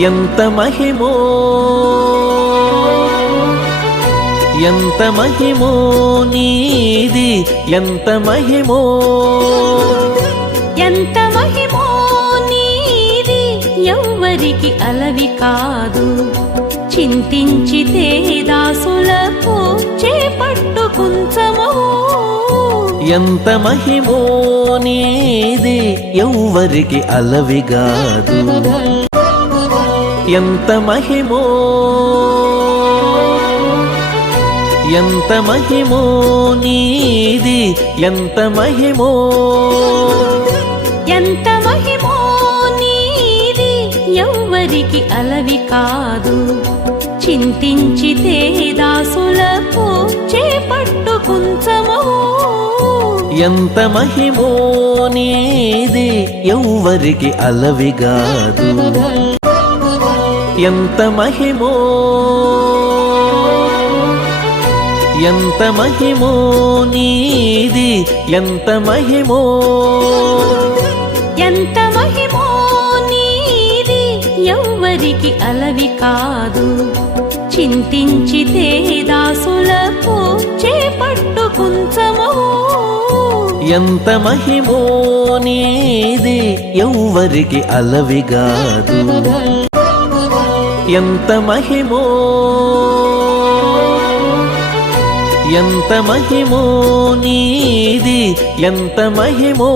ఎంత మహిమో ఎంత మహిమో నీది ఎంత మహిమో ఎంత మహిమో నీది ఎవ్వరికి అలవి కాదు చింతించితే దాసులకు చేపట్టుకుంచము ఎంత మహిమో నీది ఎవ్వరికి అలవిగాదు ఎంత మహిమో ఎంత మహిమో నీది ఎంత మహిమో ఎంత మహిమో నీది ఎవ్వరికి అలవి కాదు చింతించితే దాసులకు చేపట్టుకుంచము ఎంత మహిమో నీది ఎవ్వరికి అలవిగాదు ఎంత మహిమో ఎంత మహిమో నీది ఎంత మహిమో ఎంత మహిమో నీది ఎవ్వరికి అలవి కాదు చింతించితే దాసులకు చేపట్టుకుంచము ఎంత మహిమో నీది ఎవ్వరికి అలవిగాదు ఎంత మహిమో ఎంత మహిమో నీది ఎంత మహిమో